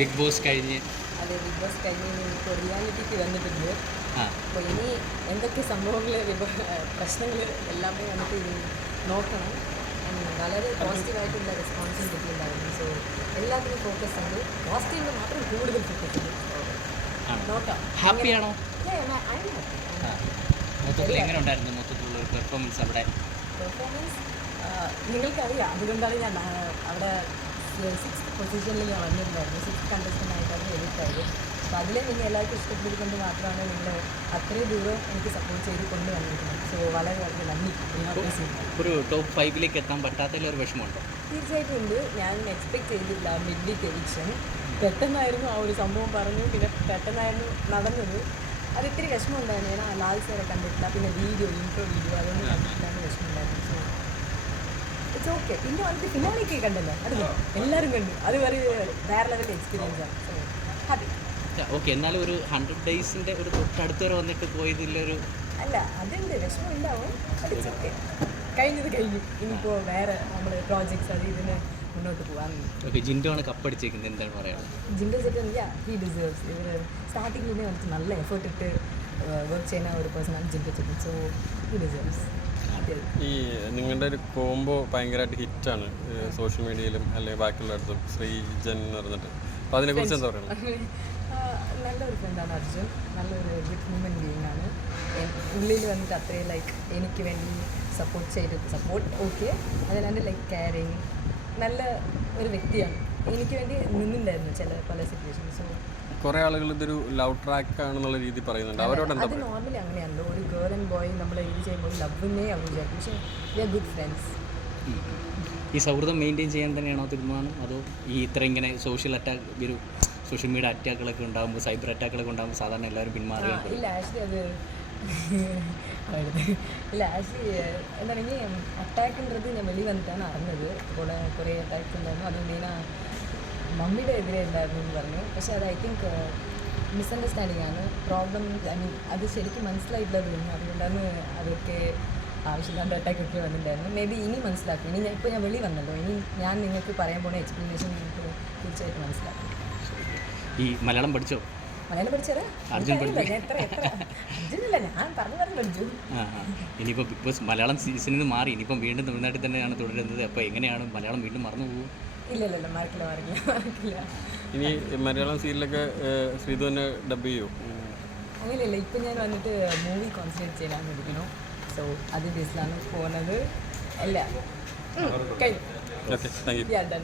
Big boss കഴിഞ്ഞ് അതെ, big boss കഴിഞ്ഞ് ഇപ്പോൾ റിയാലിറ്റിക്ക് വന്നിട്ടുണ്ട്. അപ്പോൾ ഇനി എന്തൊക്കെ സംഭവങ്ങൾ പ്രശ്നങ്ങൾ എല്ലാമേ നമുക്ക് നോക്കണം. വളരെ പോസിറ്റീവായിട്ടുള്ള റെസ്പോൺസും കിട്ടിയിട്ടുണ്ടായിരുന്നു. സോ എല്ലാത്തിനും ഫോക്കസ് ഉണ്ട്. പോസിറ്റീവിൽ മാത്രം കൂടുതൽ ഫോക്കസ് ഉണ്ട്. നോക്കാം. ഹാപ്പിയാണോ? ഹാപ്പി. മൊത്തത്തിൽ എങ്ങനെ ഉണ്ടായിരുന്നു മൊത്തത്തിലുള്ള ഒരു പെർഫോമൻസ് അവിടെ? പെർഫോമൻസ് നിങ്ങൾക്കറിയാം, അതുകൊണ്ടാണ് ഞാൻ അവിടെ 6th പൊസിഷനിൽ ഞാൻ വന്നിട്ടുണ്ടായിരുന്നു. 6th കണ്ടസ്റ്റൻ്റായിട്ടാണ് എഡിറ്റായത്. അപ്പോൾ അതിൽ നിങ്ങൾ എല്ലാവർക്കും ഇഷ്ടപ്പെടുന്നത് മാത്രമാണ് നിങ്ങൾ അത്രയും ദൂരം എനിക്ക് സപ്പോർട്ട് ചെയ്ത് കൊണ്ടുവന്നിരിക്കുന്നത്. സോ വളരെ വളരെ നന്ദി. ഒരു ടോപ്പ് 5ലേക്ക് എത്താൻ പറ്റാത്തതിൽ ഒരു വിഷമമുണ്ടോ? തീർച്ചയായിട്ടും ഉണ്ട്. ഞാൻ എക്സ്പെക്ട് ചെയ്തിട്ടില്ല മിഡ് വീക്ക് എവിക്ഷൻ. പെട്ടെന്നായിരുന്നു ആ ഒരു സംഭവം പറഞ്ഞു, പിന്നെ പെട്ടെന്നായിരുന്നു നടന്നത്. അത് ഇത്തിരി വിഷമം ഉണ്ടായിരുന്നു. ഞാൻ ലാൽ സാറെ കണ്ടിട്ടില്ല, പിന്നെ ഇൻട്രോ വീഡിയോ അതൊന്നും കണ്ടിട്ടില്ലാന്ന് വിഷമം ഉണ്ടായിരുന്നു. So it's okay. പിന്നെ അതിൻ്റെ ഫിനാലേക്ക് കണ്ടല്ലോ, അത് എല്ലാവരും കണ്ടു. അത് വേറെ ലെവൽ എക്സ്പീരിയൻസ് ആണ്. So happy. ഓക്കെ, എന്നാലും ഒരു 100 ഡേയ്സിൻ്റെ ഒരു തൊട്ടടുത്ത് വരെ വന്നിട്ട് പോയതില്ലൊരു അല്ല, അതുണ്ട്, വിഷമം ഉണ്ടാവും. അത് ഓക്കെ, കഴിഞ്ഞത് കഴിഞ്ഞു. ഇനിയിപ്പോൾ വേറെ നമ്മൾ പ്രോജക്ട്സ് അത് ഇതിന് മുന്നോട്ട് പോകാൻ. ഓക്കെ, ജിൻഡോ ആണ് കപ്പടിച്ചേക്കുന്നത്, എന്താണ് പറയുന്നത്? Jinto set he deserves. ഇവർ സ്റ്റാർട്ടിങ്ങിൽ വന്നിട്ട് നല്ല എഫേർട്ട് ഇട്ട് വർക്ക് ചെയ്യുന്ന ഒരു പേഴ്സണാണ് Jinto set. So he deserves. ഈ നിങ്ങളുടെ ഒരു കോംബോ ഭയങ്കരമായിട്ട് ഹിറ്റാണ് സോഷ്യൽ മീഡിയയിലും അല്ലെങ്കിൽ ബാക്കിയുള്ളടത്തും, ശ്രീജൻ എന്ന് പറഞ്ഞിട്ട്. അപ്പോൾ അതിനെക്കുറിച്ച് എന്താ പറയുന്നത്? നല്ലൊരു ഫ്രണ്ടാണ് അർജുൻ. നല്ലൊരു ഗുഡ് ഹ്യൂമൻ ബീയിങ് ആണ്. ഉള്ളിൽ വന്നിട്ട് അത്രയും എനിക്ക് വേണ്ടി സപ്പോർട്ട് ഓക്കെ, അതല്ലാണ്ട് കെയറിങ് നല്ല ഒരു വ്യക്തിയാണ്. എനിക്ക് വേണ്ടി നിന്നിട്ടുണ്ടായിരുന്നു പല സിറ്റുവേഷൻസ്. സോ കുറേ ആളുകൾ ഇതൊരു ലവ് ട്രാക്ക് ആണെന്നുള്ള രീതി പറയുന്നുണ്ട്. അവരോട് എന്താ? അത് നോർമലി അങ്ങനെയാണല്ലോ, ഒരു ഗേൾ ആൻഡ് ബോയ് നമ്മൾ ഇത് ചെയ്യുമ്പോൾ ലവിനെ അവർ വിചാരിക്കും. പക്ഷേ വി ആർ ഗുഡ് ഫ്രണ്ട്സ്. ഈ സൗഹൃദം മെയിൻറ്റെയിൻ ചെയ്യാൻ തന്നെയാണോ തീരുമാനം, അതോ ഈ ഇത്ര ഇങ്ങനെ സോഷ്യൽ മീഡിയ അറ്റാക്കുകളൊക്കെ ഉണ്ടാകുമ്പോൾ, സൈബർ അറ്റാക്കുകളൊക്കെ ഉണ്ടാകുമ്പോൾ സാധാരണ എല്ലാവരും പിന്മാറുകയാണ്? ഇല്ല, ആക്ച്വലി അത് ഇല്ല, ആക്ച്വലി എന്താണ് ഇനി അറ്റാക്കുള്ളത് ഞാൻ വെളി വന്നിട്ടാണ് അറിഞ്ഞത്. കുറേ അറ്റാക്സ് ഉണ്ടായിരുന്നു. അത് മെയിനാ മമ്മിയുടെ എതിരെ ഉണ്ടായിരുന്നു എന്ന് പറഞ്ഞു. പക്ഷേ അത് ഐ തിങ്ക് മിസ്അണ്ടർസ്റ്റാൻഡിങ് ആണ്. പ്രോബ്ലം അത് ശരിക്കും മനസ്സിലായിട്ടില്ലത്. അതുകൊണ്ടാണ് അതൊക്കെ ആവശ്യമില്ലാണ്ട് അറ്റാക്കൊക്കെ വന്നിട്ടുണ്ടായിരുന്നു. മേ ബി ഇനി മനസ്സിലാക്കും. ഇപ്പോൾ ഞാൻ വെളി വന്നല്ലോ, ഇനി ഞാൻ നിങ്ങൾക്ക് പറയാൻ പോകുന്ന എക്സ്പ്ലനേഷൻ നിങ്ങൾക്ക് തീർച്ചയായിട്ടും മനസ്സിലാക്കും. ഈ മലയാളം പഠിച്ചോ? മലയാളം പഠിച്ചത് അർജുനല്ല, ഞാൻ പറഞ്ഞു പഠിച്ചു. ഇനിയിപ്പോൾ ബിഗ് ബോസ് മലയാളം സീസണിൽ നിന്ന് മാറി ഇനിയിപ്പം വീണ്ടും തമിഴ്നാട്ടിൽ തന്നെയാണ് തുടരുന്നത്. അപ്പോൾ എങ്ങനെയാണ് മലയാളം വീണ്ടും മറന്നു പോകും? ഇല്ല, മാർക്കില്ല. ഇനി മലയാളം സീരിയലൊക്കെ ശ്രീതു തന്നെ ഡബ് ചെയ്യോ? അങ്ങനെയല്ല, ഇപ്പം ഞാൻ വന്നിട്ട് മൂവി കോൺസെൻട്രേറ്റ് ചെയ്യാൻ ഇരിക്കണം. സോ അത് ബേസിലാണ് പോകുന്നത്. അല്ല, ഓക്കെ, താങ്ക് യു. ഡൺ.